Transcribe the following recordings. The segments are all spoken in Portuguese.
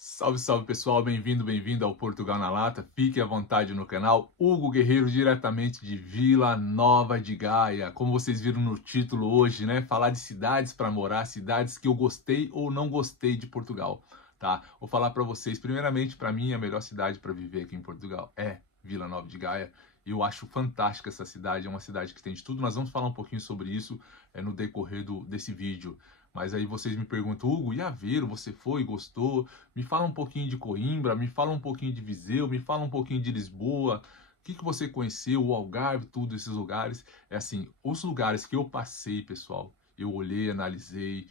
Salve, salve pessoal, bem-vindo ao Portugal na Lata. Fique à vontade no canal. Hugo Guerreiro, diretamente de Vila Nova de Gaia. Como vocês viram no título hoje, né? Falar de cidades para morar, cidades que eu gostei ou não gostei de Portugal, tá? Vou falar para vocês, primeiramente, para mim, a melhor cidade para viver aqui em Portugal é Vila Nova de Gaia. Eu acho fantástica essa cidade, é uma cidade que tem de tudo. Nós vamos falar um pouquinho sobre isso no decorrer desse vídeo. Mas aí vocês me perguntam, Hugo, e Aveiro, você foi, gostou? Me fala um pouquinho de Coimbra, me fala um pouquinho de Viseu, me fala um pouquinho de Lisboa. O que você conheceu, o Algarve, tudo esses lugares. É assim, os lugares que eu passei, pessoal, eu olhei, analisei,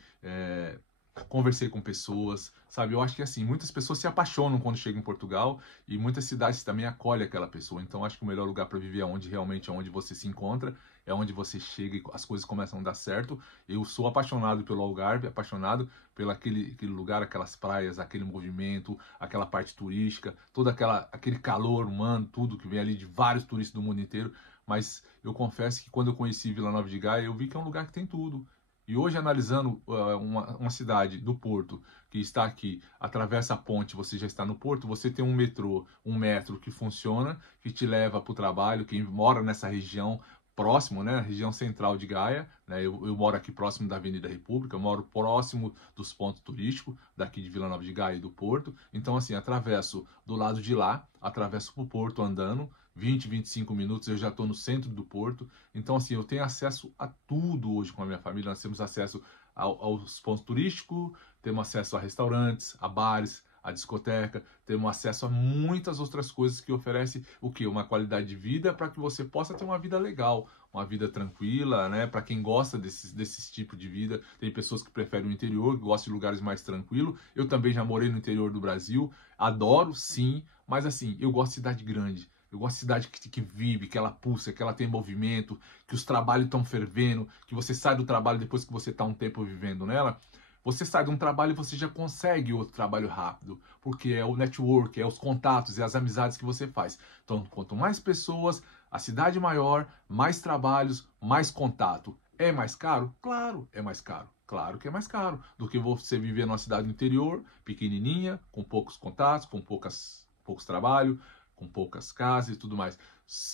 conversei com pessoas, sabe? Eu acho que assim, muitas pessoas se apaixonam quando chegam em Portugal e muitas cidades também acolhem aquela pessoa. Então, acho que o melhor lugar para viver é onde realmente é onde você se encontra, é onde você chega e as coisas começam a dar certo. Eu sou apaixonado pelo Algarve, apaixonado pelo aquele lugar, aquelas praias, aquele movimento, aquela parte turística, todo aquele calor humano, tudo que vem ali de vários turistas do mundo inteiro. Mas eu confesso que quando eu conheci Vila Nova de Gaia, eu vi que é um lugar que tem tudo. E hoje, analisando uma cidade do Porto, que está aqui, atravessa a ponte, você já está no Porto, você tem um metrô, um metro que funciona, que te leva para o trabalho, quem mora nessa região, próximo, né, região central de Gaia, né, eu moro aqui próximo da Avenida República, eu moro próximo dos pontos turísticos, daqui de Vila Nova de Gaia e do Porto, então assim, atravesso do lado de lá, atravesso para o Porto andando, 20, 25 minutos eu já estou no centro do Porto. Então, assim, eu tenho acesso a tudo hoje com a minha família. Nós temos acesso aos pontos turísticos, temos acesso a restaurantes, a bares, a discoteca, temos acesso a muitas outras coisas que oferecem o quê? Uma qualidade de vida para que você possa ter uma vida legal, uma vida tranquila, né? Para quem gosta desses tipos de vida. Tem pessoas que preferem o interior, que gostam de lugares mais tranquilos. Eu também já morei no interior do Brasil, adoro, sim, mas assim, eu gosto de cidade grande. Eu gosto de cidade que vive, que ela pulsa, que ela tem movimento, que os trabalhos estão fervendo, que você sai do trabalho depois que você está um tempo vivendo nela. Você sai de um trabalho e você já consegue outro trabalho rápido, porque é o network, é os contatos, é as amizades que você faz. Então, quanto mais pessoas, a cidade maior, mais trabalhos, mais contato. É mais caro? Claro, é mais caro. Claro que é mais caro do que você viver numa cidade do interior, pequenininha, com poucos contatos, com poucos trabalhos, com poucas casas e tudo mais.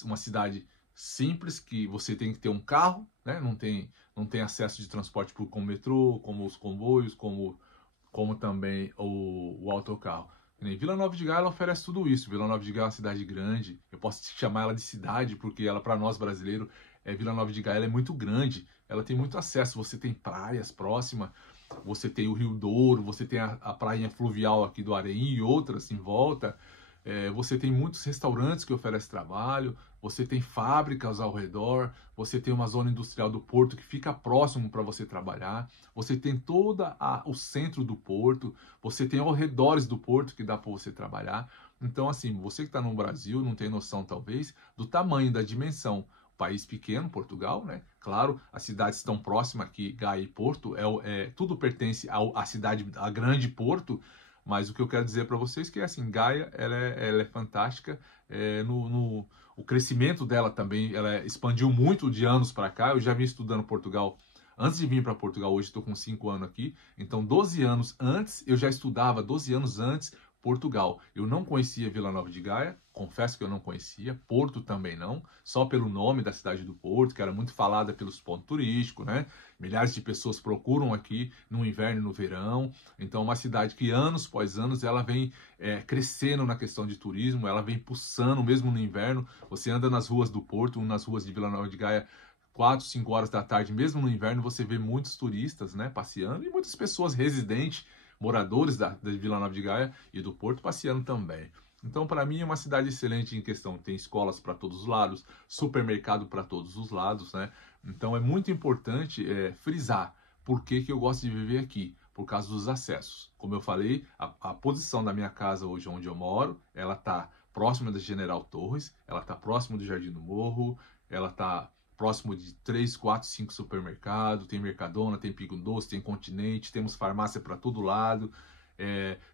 Uma cidade simples que você tem que ter um carro, né? Não tem acesso de transporte por como metrô, como os comboios, como também o autocarro. Vila Nova de Gaia ela oferece tudo isso. Vila Nova de Gaia é uma cidade grande. Eu posso chamar ela de cidade porque ela para nós brasileiros Vila Nova de Gaia ela é muito grande. Ela tem muito acesso. Você tem praias próximas, você tem o Rio Douro, você tem a praia fluvial aqui do Arém e outras em volta. Você tem muitos restaurantes que oferecem trabalho, você tem fábricas ao redor, você tem uma zona industrial do Porto que fica próximo para você trabalhar, você tem todo o centro do Porto, você tem ao redores do Porto que dá para você trabalhar. Então, assim, você que está no Brasil não tem noção, talvez, do tamanho, da dimensão. País pequeno, Portugal, né? Claro, as cidades estão próximas aqui, Gaia e Porto, tudo pertence à cidade, a grande Porto. Mas o que eu quero dizer para vocês é que assim, Gaia ela é fantástica, o crescimento dela também, ela expandiu muito de anos para cá. Eu já vim estudando Portugal antes de vir para Portugal, hoje estou com 5 anos aqui, então 12 anos antes, eu já estudava 12 anos antes Portugal. Eu não conhecia Vila Nova de Gaia, confesso que eu não conhecia, Porto também não, só pelo nome da cidade do Porto, que era muito falada pelos pontos turísticos, né? Milhares de pessoas procuram aqui no inverno e no verão. Então, é uma cidade que anos após anos ela vem crescendo na questão de turismo, ela vem pulsando mesmo no inverno. Você anda nas ruas do Porto, nas ruas de Vila Nova de Gaia, 4, 5 horas da tarde, mesmo no inverno, você vê muitos turistas, né, passeando e muitas pessoas residentes, moradores da Vila Nova de Gaia e do Porto passeando também. Então, para mim, é uma cidade excelente em questão. Tem escolas para todos os lados, supermercado para todos os lados, né? Então, é muito importante frisar por que eu gosto de viver aqui, por causa dos acessos. Como eu falei, a posição da minha casa hoje, onde eu moro, ela está próxima da General Torres, ela está próxima do Jardim do Morro, ela está próximo de 3, 4, 5 supermercados, tem Mercadona, tem Pingo Doce, tem Continente, temos farmácia para todo lado,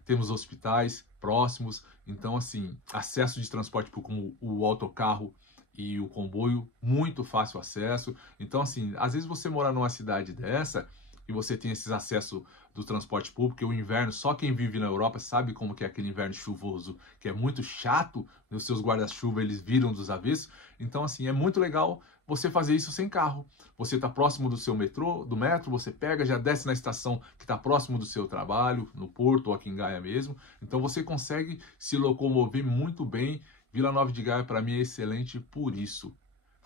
temos hospitais próximos. Então, assim, acesso de transporte como o autocarro e o comboio, muito fácil acesso. Então, assim, às vezes você morar numa cidade dessa, que você tem esses acessos do transporte público, porque o inverno, só quem vive na Europa sabe como que é aquele inverno chuvoso, que é muito chato, os seus guarda-chuva eles viram dos avessos. Então, assim, é muito legal você fazer isso sem carro. Você está próximo do seu metrô, do metro, você pega, já desce na estação que está próximo do seu trabalho, no Porto ou aqui em Gaia mesmo. Então você consegue se locomover muito bem. Vila Nova de Gaia, para mim, é excelente por isso,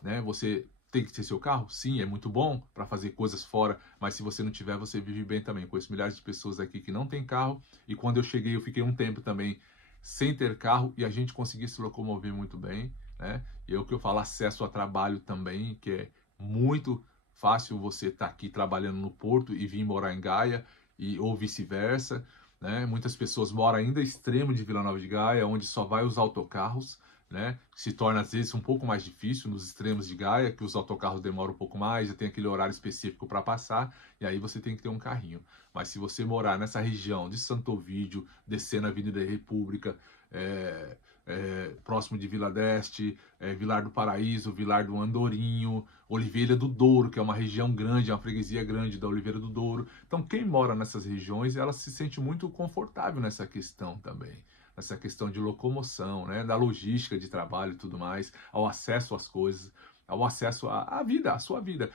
né? Você tem que ter seu carro? Sim, é muito bom para fazer coisas fora, mas se você não tiver, você vive bem também. Conheço milhares de pessoas aqui que não têm carro, e quando eu cheguei, eu fiquei um tempo também sem ter carro, e a gente conseguia se locomover muito bem, né? E é o que eu falo, acesso a trabalho também, que é muito fácil você estar aqui trabalhando no Porto e vir morar em Gaia, ou vice-versa, né? Muitas pessoas moram ainda extremo de Vila Nova de Gaia, onde só vai os autocarros, né? Se torna às vezes um pouco mais difícil nos extremos de Gaia, que os autocarros demoram um pouco mais, já tem aquele horário específico para passar, e aí você tem que ter um carrinho. Mas se você morar nessa região de Santo Ovídio, descendo a Avenida República, próximo de Vila d'Este, Vilar do Paraíso, Vilar do Andorinho, Oliveira do Douro, que é uma região grande, é uma freguesia grande da Oliveira do Douro. Então quem mora nessas regiões, ela se sente muito confortável nessa questão também. Essa questão de locomoção, né, da logística de trabalho e tudo mais, ao acesso às coisas, ao acesso à vida, à sua vida.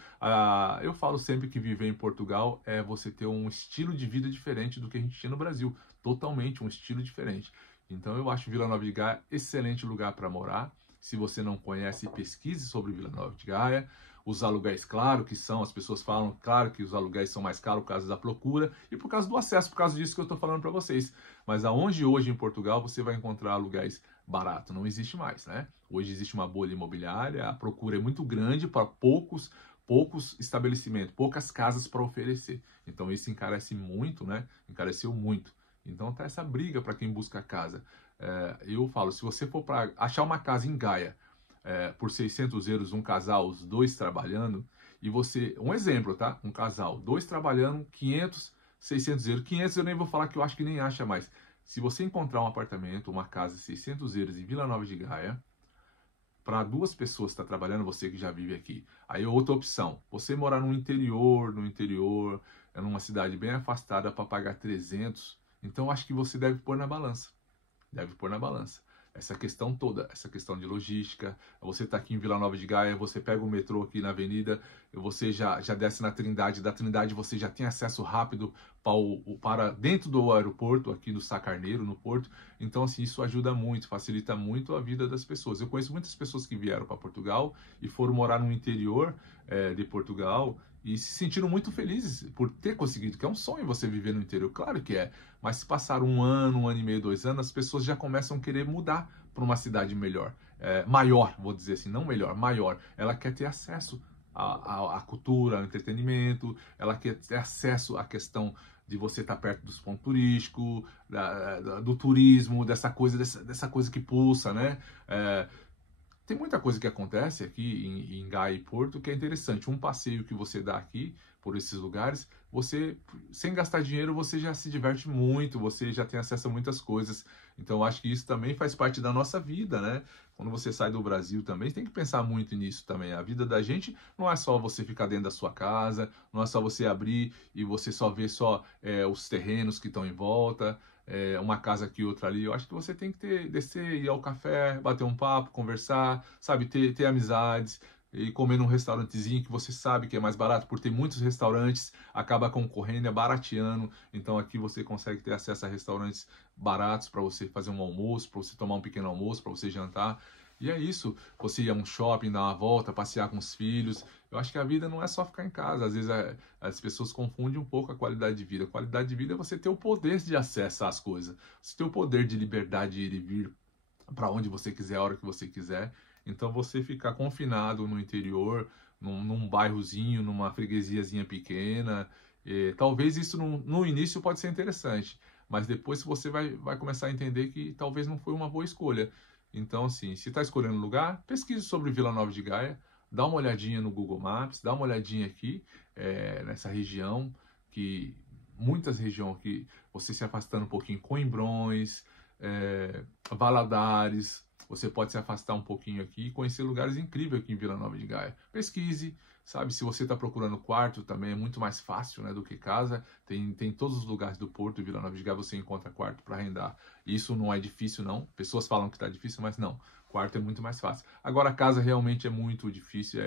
Eu falo sempre que viver em Portugal é você ter um estilo de vida diferente do que a gente tinha no Brasil, totalmente um estilo diferente. Então eu acho Vila Nova de Gaia excelente lugar para morar. Se você não conhece, pesquise sobre Vila Nova de Gaia. Os aluguéis, claro que são, as pessoas falam, claro que os aluguéis são mais caros por causa da procura e por causa do acesso, por causa disso que eu estou falando para vocês. Mas aonde hoje em Portugal você vai encontrar aluguéis baratos? Não existe mais, né? Hoje existe uma bolha imobiliária, a procura é muito grande para poucos estabelecimentos, poucas casas para oferecer. Então isso encarece muito, né? Encareceu muito. Então tá essa briga para quem busca casa. Eu falo, se você for para achar uma casa em Gaia, por 600 euros um casal, os dois trabalhando, e você, um exemplo, tá? Um casal, dois trabalhando, 500, 600 euros. 500 eu nem vou falar que eu acho que nem acha mais. Se você encontrar um apartamento, uma casa de 600 euros em Vila Nova de Gaia, para duas pessoas que está trabalhando, você que já vive aqui. Aí outra opção, você morar no interior, numa cidade bem afastada para pagar 300, então acho que você deve pôr na balança. Deve pôr na balança. Essa questão toda, essa questão de logística, você está aqui em Vila Nova de Gaia, você pega o metrô aqui na avenida, você já desce na Trindade, da Trindade você já tem acesso rápido para dentro do aeroporto, aqui no Sá Carneiro, no Porto. Então, assim, isso ajuda muito, facilita muito a vida das pessoas. Eu conheço muitas pessoas que vieram para Portugal e foram morar no interior de Portugal e se sentiram muito felizes por ter conseguido, que é um sonho você viver no interior, claro que é, mas se passar um ano e meio, 2 anos, as pessoas já começam a querer mudar para uma cidade melhor, maior, vou dizer assim, não melhor, maior. Ela quer ter acesso à cultura, ao entretenimento, ela quer ter acesso à questão de você estar perto dos pontos turísticos, do turismo, dessa coisa que pulsa, né? Tem muita coisa que acontece aqui em Gaia e Porto que é interessante. Um passeio que você dá aqui por esses lugares, você, sem gastar dinheiro, você já se diverte muito, você já tem acesso a muitas coisas. Então, eu acho que isso também faz parte da nossa vida, né? Quando você sai do Brasil também, tem que pensar muito nisso também. A vida da gente não é só você ficar dentro da sua casa, não é só você abrir e você só ver os terrenos que estão em volta, uma casa aqui, outra ali. Eu acho que você tem que descer, ir ao café, bater um papo, conversar, sabe, ter amizades e comer num restaurantezinho que você sabe que é mais barato, por ter muitos restaurantes, acaba concorrendo, é barateando. Então aqui você consegue ter acesso a restaurantes baratos para você fazer um almoço, para você tomar um pequeno almoço, para você jantar. E é isso, você ir a um shopping, dar uma volta, passear com os filhos. Eu acho que a vida não é só ficar em casa. Às vezes as pessoas confundem um pouco a qualidade de vida. A qualidade de vida é você ter o poder de acesso às coisas. Você ter o poder de liberdade de ir e vir para onde você quiser, a hora que você quiser. Então você ficar confinado no interior, num bairrozinho, numa freguesiazinha pequena, talvez isso no início pode ser interessante, mas depois você vai começar a entender que talvez não foi uma boa escolha. Então, assim, se está escolhendo lugar, pesquise sobre Vila Nova de Gaia, dá uma olhadinha no Google Maps, dá uma olhadinha aqui nessa região, que muitas regiões que você se afastando um pouquinho, Coimbrões, Valadares, você pode se afastar um pouquinho aqui e conhecer lugares incríveis aqui em Vila Nova de Gaia. Pesquise, sabe? Se você está procurando quarto, também é muito mais fácil, né, do que casa. Tem todos os lugares do Porto e Vila Nova de Gaia você encontra quarto para arrendar. Isso não é difícil, não. Pessoas falam que está difícil, mas não. Quarto é muito mais fácil. Agora, casa realmente é muito difícil.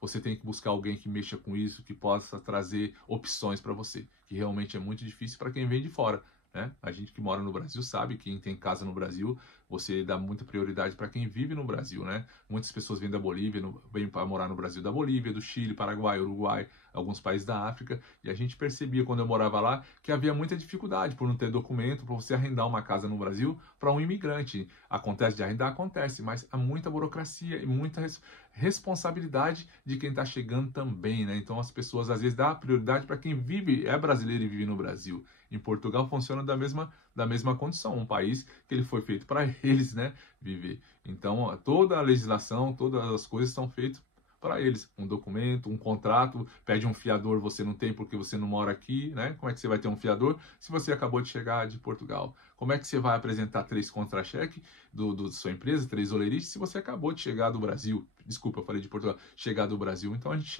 Você tem que buscar alguém que mexa com isso, que possa trazer opções para você, que realmente é muito difícil para quem vem de fora. Né? A gente que mora no Brasil sabe, quem tem casa no Brasil, você dá muita prioridade para quem vive no Brasil, né? Muitas pessoas vêm da Bolívia, vêm para morar no Brasil da Bolívia, do Chile, Paraguai, Uruguai, alguns países da África, e a gente percebia quando eu morava lá que havia muita dificuldade por não ter documento para você arrendar uma casa no Brasil para um imigrante. Acontece de arrendar, acontece, mas há muita burocracia e muita responsabilidade de quem está chegando também, né? Então as pessoas às vezes dão prioridade para quem vive, é brasileiro e vive no Brasil. Em Portugal funciona da mesma condição, um país que ele foi feito para eles, né, viver. Então toda a legislação, todas as coisas são feitas para eles. Um documento, um contrato, pede um fiador, você não tem porque você não mora aqui, né? Como é que você vai ter um fiador se você acabou de chegar de Portugal? Como é que você vai apresentar 3 contra-cheque do sua empresa, 3 olerites, se você acabou de chegar do Brasil? Desculpa, eu falei de Portugal, chegar do Brasil. Então a gente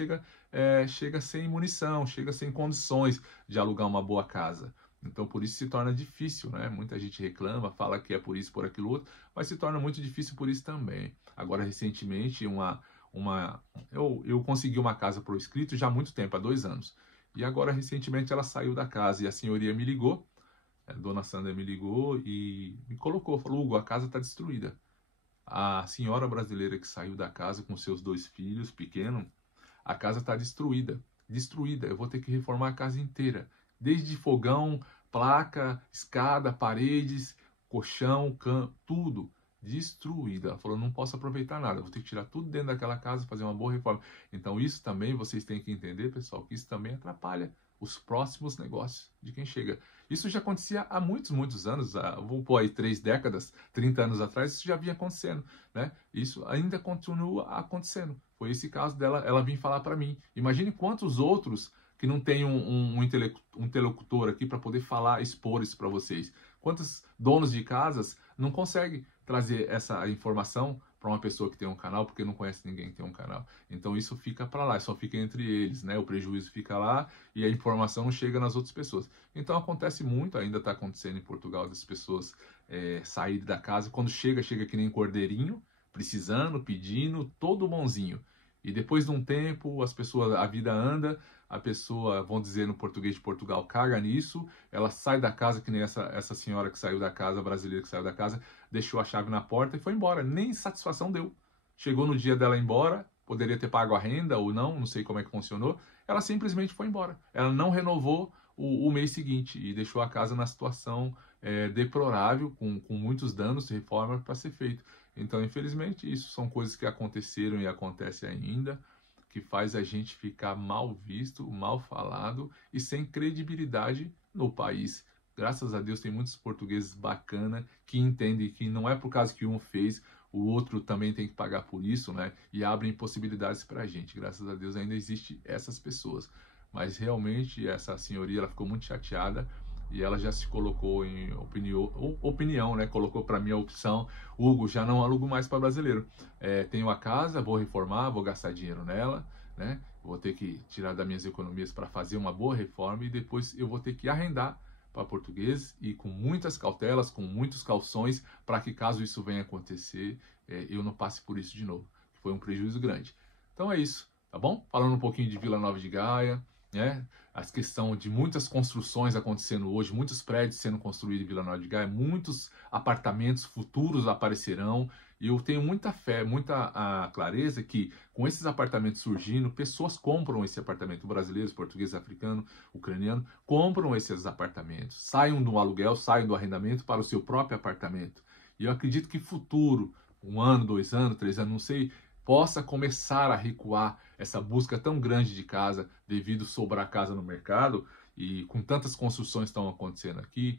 chega sem munição, chega sem condições de alugar uma boa casa. Então por isso se torna difícil, né? Muita gente reclama, fala que é por isso, por aquilo outro, mas se torna muito difícil por isso também. Agora recentemente eu consegui uma casa por escrito já há muito tempo, há 2 anos. E agora recentemente ela saiu da casa e a senhoria me ligou, a dona Sandra me ligou e me colocou, falou: Hugo, a casa está destruída. A senhora brasileira que saiu da casa com seus 2 filhos pequenos, a casa está destruída, destruída. Eu vou ter que reformar a casa inteira, desde fogão, placa, escada, paredes, colchão, tudo destruída. Ela falou: não posso aproveitar nada, vou ter que tirar tudo dentro daquela casa, fazer uma boa reforma. Então isso também vocês têm que entender, pessoal, que isso também atrapalha os próximos negócios de quem chega. Isso já acontecia há muitos anos, vou pôr aí 3 décadas, 30 anos atrás, isso já vinha acontecendo, né? Isso ainda continua acontecendo. Foi esse caso dela, ela vir falar para mim. Imagine quantos outros que não tem um interlocutor aqui para poder falar, expor isso para vocês. Quantos donos de casas não conseguem trazer essa informação para uma pessoa que tem um canal, porque não conhece ninguém que tem um canal. Então isso fica para lá, só fica entre eles, né? O prejuízo fica lá e a informação não chega nas outras pessoas. Então acontece muito, ainda está acontecendo em Portugal, das pessoas saírem da casa, quando chega que nem cordeirinho, precisando, pedindo, todo bonzinho. E depois de um tempo, a vida anda, a pessoa, vamos dizer no português de Portugal, caga nisso, ela sai da casa, que nem essa senhora que saiu da casa, brasileira que saiu da casa, deixou a chave na porta e foi embora, nem satisfação deu. Chegou no dia dela ir embora, poderia ter pago a renda ou não sei como é que funcionou, ela simplesmente foi embora. Ela não renovou o mês seguinte e deixou a casa na situação deplorável, com muitos danos de reforma para ser feito. Então, infelizmente, isso são coisas que aconteceram e acontecem ainda, que faz a gente ficar mal visto, mal falado e sem credibilidade no país. Graças a Deus tem muitos portugueses bacanas que entendem que não é por causa que um fez, o outro também tem que pagar por isso, né? E abrem possibilidades para a gente. Graças a Deus ainda existe essas pessoas. Mas realmente essa senhoria ela ficou muito chateada e ela já se colocou em opinião, né? Colocou para mim a opção: Hugo, já não alugo mais para brasileiro. Tenho a casa, vou reformar, vou gastar dinheiro nela, né? Vou ter que tirar das minhas economias para fazer uma boa reforma e depois eu vou ter que arrendar para português e com muitas cautelas, com muitos calções, para que caso isso venha acontecer, eu não passe por isso de novo. Foi um prejuízo grande. Então é isso, tá bom? Falando um pouquinho de Vila Nova de Gaia, né? A questão de muitas construções acontecendo hoje, muitos prédios sendo construídos em Vila Nova de Gaia, muitos apartamentos futuros aparecerão. E eu tenho muita fé, muita clareza que com esses apartamentos surgindo, pessoas compram esse apartamento, brasileiros, portugueses, africanos, ucranianos, compram esses apartamentos, saiam do aluguel, saiam do arrendamento para o seu próprio apartamento. E eu acredito que futuro, 1 ano, 2 anos, 3 anos, não sei, possa começar a recuar essa busca tão grande de casa devido sobrar casa no mercado e com tantas construções estão acontecendo aqui,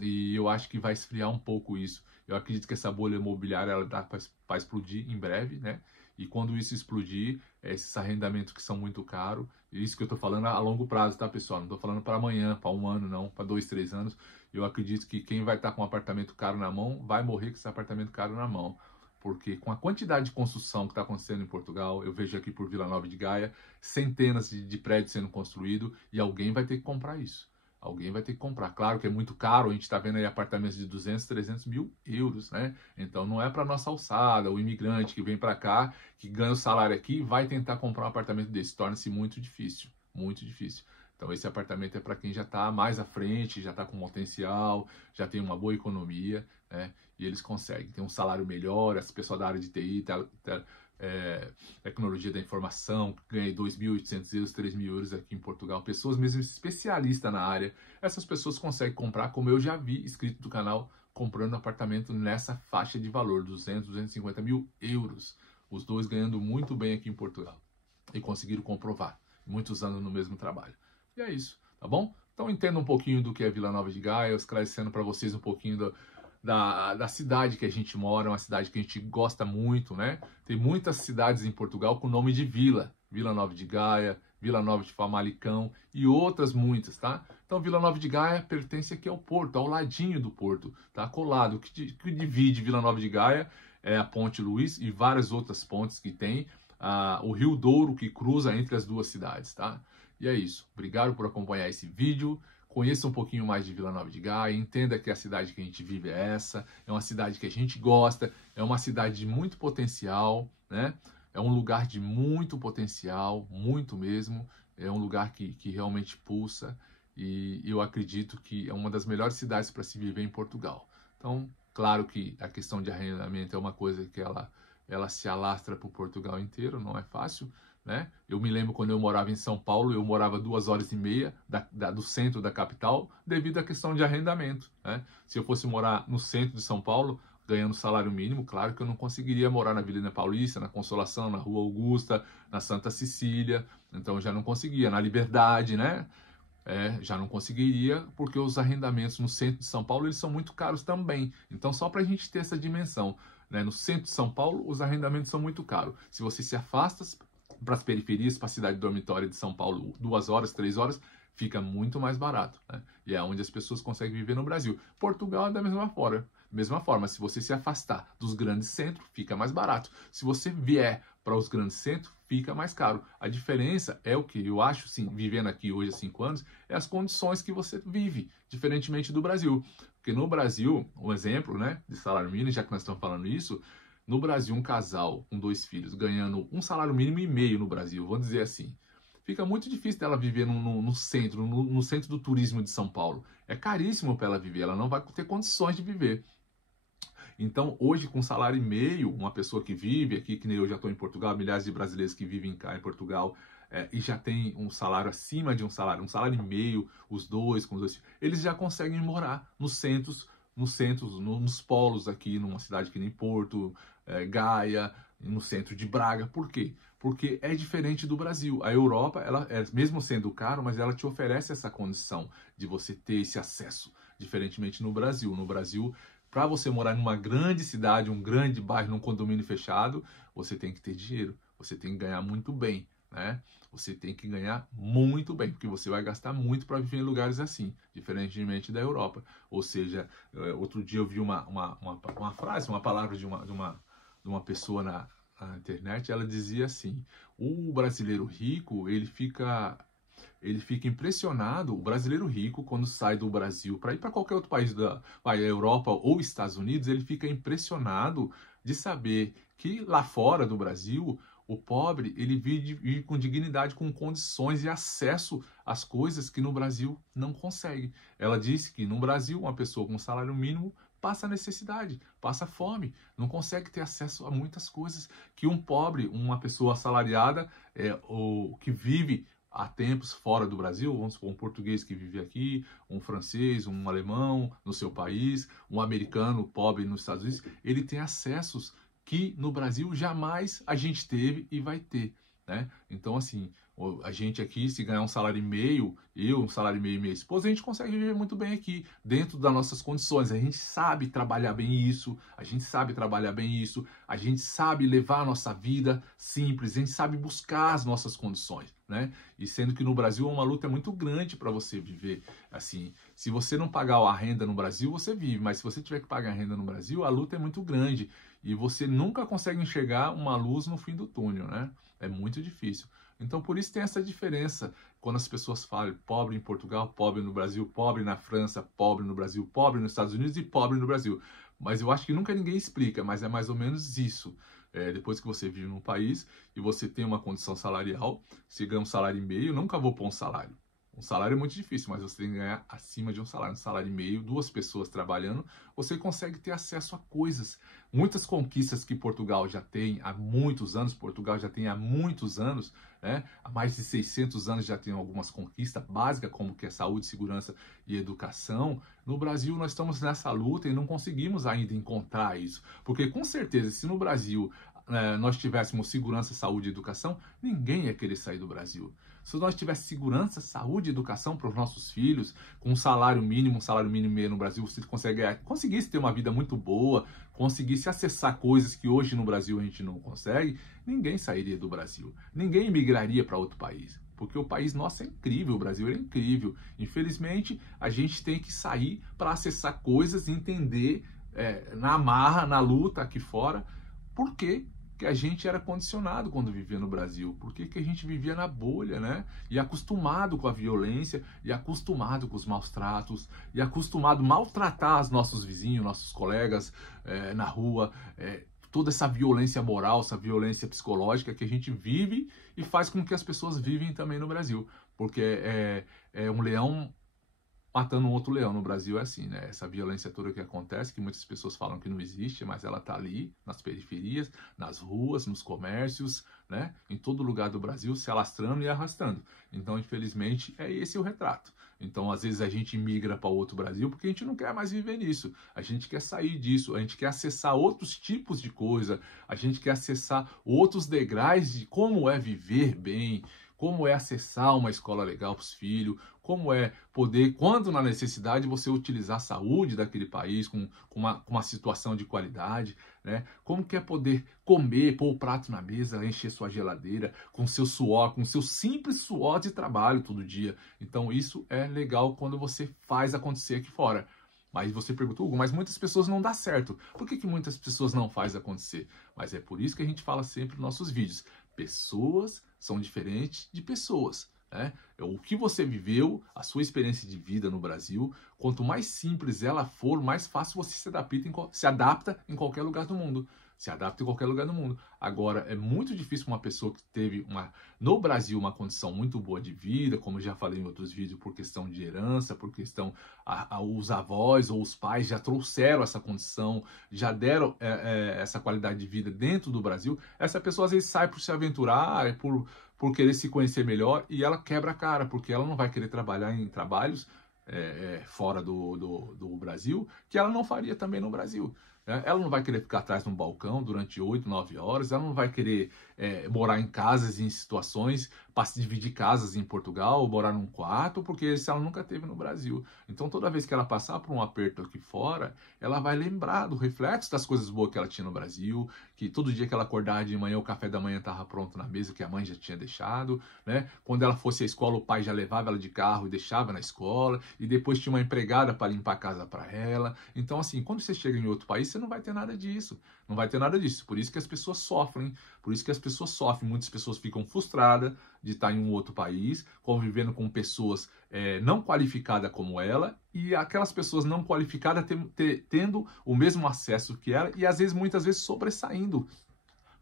e eu acho que vai esfriar um pouco isso. Eu acredito que essa bolha imobiliária ela dá para explodir em breve, né? E quando isso explodir, esses arrendamentos que são muito caros, isso que eu estou falando a longo prazo, tá, pessoal? Não estou falando para amanhã, para 1 ano, não, para 2, 3 anos. Eu acredito que quem vai estar com um apartamento caro na mão vai morrer com esse apartamento caro na mão. Porque com a quantidade de construção que está acontecendo em Portugal, eu vejo aqui por Vila Nova de Gaia, centenas de prédios sendo construídos e alguém vai ter que comprar isso. Alguém vai ter que comprar. Claro que é muito caro, a gente está vendo aí apartamentos de 200, 300 mil euros, né? Então não é para nossa alçada, o imigrante que vem para cá, que ganha o salário aqui, vai tentar comprar um apartamento desse. Torna-se muito difícil, muito difícil. Então esse apartamento é para quem já está mais à frente, já está com potencial, já tem uma boa economia, né? E eles conseguem. Tem um salário melhor, as pessoas da área de TI, tecnologia da informação, que ganha 2.800 euros, 3.000 euros aqui em Portugal. Pessoas mesmo especialistas na área. Essas pessoas conseguem comprar, como eu já vi inscrito do canal, comprando apartamento nessa faixa de valor, 200, 250 mil euros. Os dois ganhando muito bem aqui em Portugal. E conseguiram comprovar. Muitos anos no mesmo trabalho. E é isso, tá bom? Então entenda um pouquinho do que é Vila Nova de Gaia, esclarecendo para vocês um pouquinho da cidade que a gente mora, uma cidade que a gente gosta muito, né? Tem muitas cidades em Portugal com nome de vila. Vila Nova de Gaia, Vila Nova de Famalicão e outras muitas, tá? Então Vila Nova de Gaia pertence aqui ao Porto, ao ladinho do Porto, tá? Colado. O que divide Vila Nova de Gaia é a Ponte Luís e várias outras pontes que tem. O Rio Douro que cruza entre as duas cidades, tá? E é isso. Obrigado por acompanhar esse vídeo. Conheça um pouquinho mais de Vila Nova de Gaia. Entenda que a cidade que a gente vive é essa. É uma cidade que a gente gosta. É uma cidade de muito potencial, né? É um lugar de muito potencial, muito mesmo. É um lugar que realmente pulsa. E eu acredito que é uma das melhores cidades para se viver em Portugal. Então, claro que a questão de arrendamento é uma coisa que ela se alastra para o Portugal inteiro. Não é fácil. Né? Eu me lembro quando eu morava em São Paulo, eu morava 2h30 do centro da capital devido à questão de arrendamento. Né? Se eu fosse morar no centro de São Paulo, ganhando salário mínimo, claro que eu não conseguiria morar na Avenida Paulista, na Consolação, na Rua Augusta, na Santa Cecília, então eu já não conseguia. Na Liberdade, né? Já não conseguiria, porque os arrendamentos no centro de São Paulo eles são muito caros também. Então só para a gente ter essa dimensão, né? No centro de São Paulo os arrendamentos são muito caros. Se você se afasta para as periferias, para a cidade dormitória de São Paulo, 2 horas, 3 horas, fica muito mais barato, né? E é onde as pessoas conseguem viver no Brasil. Portugal é da mesma forma. Se você se afastar dos grandes centros, fica mais barato. Se você vier para os grandes centros, fica mais caro. A diferença é o que eu acho, sim, vivendo aqui hoje há 5 anos, é as condições que você vive, diferentemente do Brasil. Porque no Brasil, um exemplo, né, de salário mínimo, já que nós estamos falando isso, no Brasil, um casal com 2 filhos ganhando um salário mínimo e meio no Brasil, vamos dizer assim, fica muito difícil dela viver no centro, no centro do turismo de São Paulo. É caríssimo para ela viver, ela não vai ter condições de viver. Então, hoje, com salário e meio, uma pessoa que vive aqui, que nem eu já estou em Portugal, milhares de brasileiros que vivem cá em Portugal, e já tem um salário acima de um salário e meio, os dois, com os 2 filhos, eles já conseguem morar nos centros, nos polos aqui, numa cidade que nem Porto, Gaia, no centro de Braga. Por quê? Porque é diferente do Brasil. A Europa, ela mesmo sendo caro, mas ela te oferece essa condição de você ter esse acesso, diferentemente no Brasil. No Brasil, para você morar numa grande cidade, um grande bairro, num condomínio fechado, você tem que ter dinheiro, você tem que ganhar muito bem, né? Você tem que ganhar muito bem, porque você vai gastar muito para viver em lugares assim, diferentemente da Europa. Ou seja, outro dia eu vi uma frase, uma palavra de uma pessoa na internet, ela dizia assim: o brasileiro rico, ele fica impressionado, o brasileiro rico, quando sai do Brasil para ir para qualquer outro país da Europa ou Estados Unidos, ele fica impressionado de saber que lá fora do Brasil, o pobre, ele vive com dignidade, com condições e acesso às coisas que no Brasil não consegue. Ela disse que no Brasil, uma pessoa com salário mínimo passa necessidade, passa fome, não consegue ter acesso a muitas coisas que um pobre, uma pessoa assalariada, ou que vive há tempos fora do Brasil, vamos supor, um português que vive aqui, um francês, um alemão no seu país, um americano pobre nos Estados Unidos, ele tem acessos que no Brasil jamais a gente teve e vai ter, né? Então, assim, a gente aqui, se ganhar um salário e meio, um salário e meio e minha esposa, a gente consegue viver muito bem aqui, dentro das nossas condições. A gente sabe trabalhar bem isso, a gente sabe levar a nossa vida simples, a gente sabe buscar as nossas condições, né? E sendo que no Brasil uma luta é muito grande para você viver. Assim, se você não pagar a renda no Brasil, você vive, mas se você tiver que pagar a renda no Brasil, a luta é muito grande e você nunca consegue enxergar uma luz no fim do túnel, né? É muito difícil. Então, por isso tem essa diferença quando as pessoas falam pobre em Portugal, pobre no Brasil, pobre na França, pobre no Brasil, pobre nos Estados Unidos e pobre no Brasil. Mas eu acho que nunca ninguém explica, mas é mais ou menos isso. Depois que você vive num país e você tem uma condição salarial, você ganha um salário e meio, nunca vou pôr um salário. Um salário é muito difícil, mas você tem que ganhar acima de um salário. Um salário e meio, 2 pessoas trabalhando, você consegue ter acesso a coisas. Muitas conquistas que Portugal já tem há muitos anos, né? Há mais de 600 anos já tem algumas conquistas básicas, como que é saúde, segurança e educação. No Brasil nós estamos nessa luta e não conseguimos ainda encontrar isso. Porque com certeza, se no Brasil nós tivéssemos segurança, saúde e educação, ninguém ia querer sair do Brasil. Se nós tivéssemos segurança, saúde e educação para os nossos filhos, com um salário mínimo meio no Brasil, você conseguisse ter uma vida muito boa, conseguisse acessar coisas que hoje no Brasil a gente não consegue, ninguém sairia do Brasil. Ninguém migraria para outro país. Porque o país nosso é incrível, o Brasil é incrível. Infelizmente, a gente tem que sair para acessar coisas e entender na marra, na luta aqui fora, por quê que a gente era condicionado quando vivia no Brasil, porque que a gente vivia na bolha, né? E acostumado com a violência, e acostumado com os maus tratos, e acostumado a maltratar os nossos vizinhos, nossos colegas na rua, toda essa violência moral, essa violência psicológica que a gente vive e faz com que as pessoas vivem também no Brasil, porque é um leão matando um outro leão. No Brasil é assim, né? Essa violência toda que acontece, que muitas pessoas falam que não existe, mas ela tá ali, nas periferias, nas ruas, nos comércios, né? Em todo lugar do Brasil, se alastrando e arrastando. Então, infelizmente, é esse o retrato. Então, às vezes a gente migra para outro Brasil porque a gente não quer mais viver nisso. A gente quer sair disso, a gente quer acessar outros tipos de coisa, a gente quer acessar outros degraus de como é viver bem, como é acessar uma escola legal para os filhos, como é poder, quando na necessidade, você utilizar a saúde daquele país com uma situação de qualidade, né? Como que é poder comer, pôr o prato na mesa, encher sua geladeira com seu suor, com seu simples suor de trabalho todo dia. Então isso é legal quando você faz acontecer aqui fora. Mas você perguntou, Hugo, mas muitas pessoas não dá certo. Por que muitas pessoas não fazem acontecer? Mas é por isso que a gente fala sempre nos nossos vídeos. Pessoas são diferentes de pessoas, né? O que você viveu, a sua experiência de vida no Brasil, quanto mais simples ela for, mais fácil você se adapta em qualquer lugar do mundo. Se adapta em qualquer lugar do mundo. Agora, é muito difícil uma pessoa que teve, no Brasil, uma condição muito boa de vida, como eu já falei em outros vídeos, por questão de herança, por questão, os avós ou os pais já trouxeram essa condição, já deram essa qualidade de vida dentro do Brasil. Essa pessoa, às vezes, sai por se aventurar, por querer se conhecer melhor, e ela quebra a cara, porque ela não vai querer trabalhar em trabalhos fora do Brasil, que ela não faria também no Brasil. Ela não vai querer ficar atrás de um balcão durante 8, 9 horas, ela não vai querer morar em casas, em situações, para se dividir casas em Portugal, ou morar num quarto, porque isso ela nunca teve no Brasil. Então, toda vez que ela passar por um aperto aqui fora, ela vai lembrar do reflexo das coisas boas que ela tinha no Brasil, que todo dia que ela acordava de manhã, o café da manhã estava pronto na mesa, que a mãe já tinha deixado, né? Quando ela fosse à escola, o pai já levava ela de carro e deixava na escola, e depois tinha uma empregada para limpar a casa para ela. Então, assim, quando você chega em outro país, você não vai ter nada disso. Não vai ter nada disso. Por isso que as pessoas sofrem. Por isso que as pessoas sofrem. Muitas pessoas ficam frustradas de estar em um outro país, convivendo com pessoas não qualificadas como ela, e aquelas pessoas não qualificadas tendo o mesmo acesso que ela, e às vezes, muitas vezes, sobressaindo.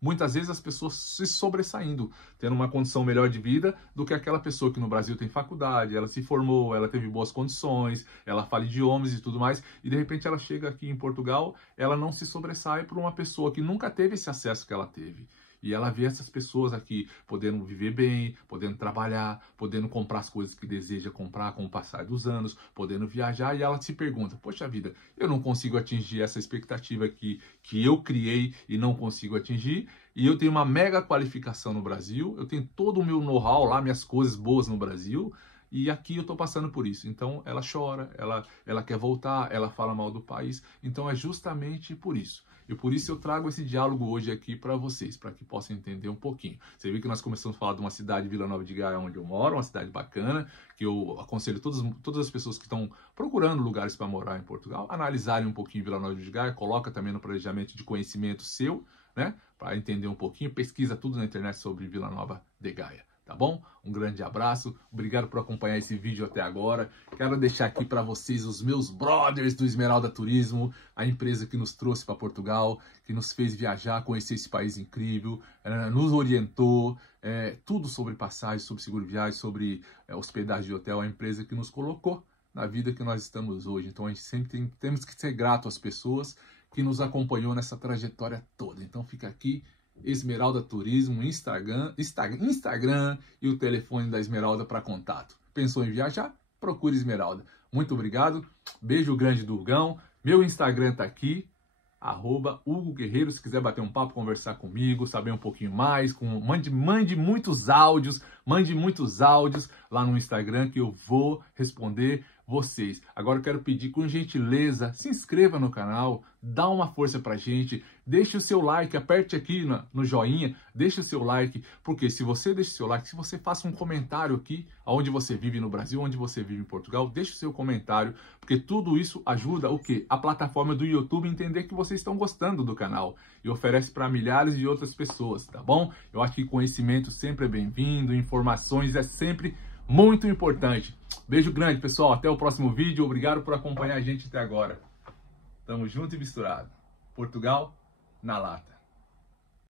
Muitas vezes as pessoas se sobressaindo, tendo uma condição melhor de vida do que aquela pessoa que no Brasil tem faculdade, ela se formou, ela teve boas condições, ela fala idiomas e tudo mais, e de repente ela chega aqui em Portugal, ela não se sobressai por uma pessoa que nunca teve esse acesso que ela teve. E ela vê essas pessoas aqui podendo viver bem, podendo trabalhar, podendo comprar as coisas que deseja comprar com o passar dos anos, podendo viajar, e ela se pergunta, poxa vida, eu não consigo atingir essa expectativa que eu criei e não consigo atingir, e eu tenho uma mega qualificação no Brasil, eu tenho todo o meu know-how lá, minhas coisas boas no Brasil, E aqui eu estou passando por isso. Então ela chora, ela quer voltar, ela fala mal do país. Então é justamente por isso. E por isso eu trago esse diálogo hoje aqui para vocês, para que possam entender um pouquinho. Você viu que nós começamos a falar de uma cidade, Vila Nova de Gaia, onde eu moro, uma cidade bacana, que eu aconselho todas as pessoas que estão procurando lugares para morar em Portugal, analisarem um pouquinho Vila Nova de Gaia, coloca também no planejamento de conhecimento seu, né, para entender um pouquinho, pesquisa tudo na internet sobre Vila Nova de Gaia. Tá bom? Um grande abraço, obrigado por acompanhar esse vídeo até agora. Quero deixar aqui para vocês os meus brothers do Esmeralda Turismo, a empresa que nos trouxe para Portugal, que nos fez viajar, conhecer esse país incrível, nos orientou, tudo sobre passagem, sobre seguro viagem, sobre hospedagem de hotel, a empresa que nos colocou na vida que nós estamos hoje. Então a gente sempre temos que ser grato às pessoas que nos acompanhou nessa trajetória toda. Então fica aqui Esmeralda Turismo, Instagram e o telefone da Esmeralda para contato. Pensou em viajar? Procure Esmeralda. Muito obrigado, beijo grande do Urgão. Meu Instagram tá aqui, @Hugo Guerreiro. Se quiser bater um papo, conversar comigo, saber um pouquinho mais, mande muitos áudios lá no Instagram que eu vou responder vocês. Agora eu quero pedir com gentileza, se inscreva no canal, dá uma força pra gente, deixe o seu like, aperte aqui no joinha, deixe o seu like, porque se você deixa o seu like, se você faça um comentário aqui, onde você vive no Brasil, onde você vive em Portugal, deixe o seu comentário, porque tudo isso ajuda o quê? A plataforma do YouTube entender que vocês estão gostando do canal e oferece para milhares de outras pessoas, tá bom? Eu acho que conhecimento sempre é bem-vindo, informações é sempre muito importante. Beijo grande, pessoal. Até o próximo vídeo. Obrigado por acompanhar a gente até agora. Tamo junto e misturado. Portugal na lata.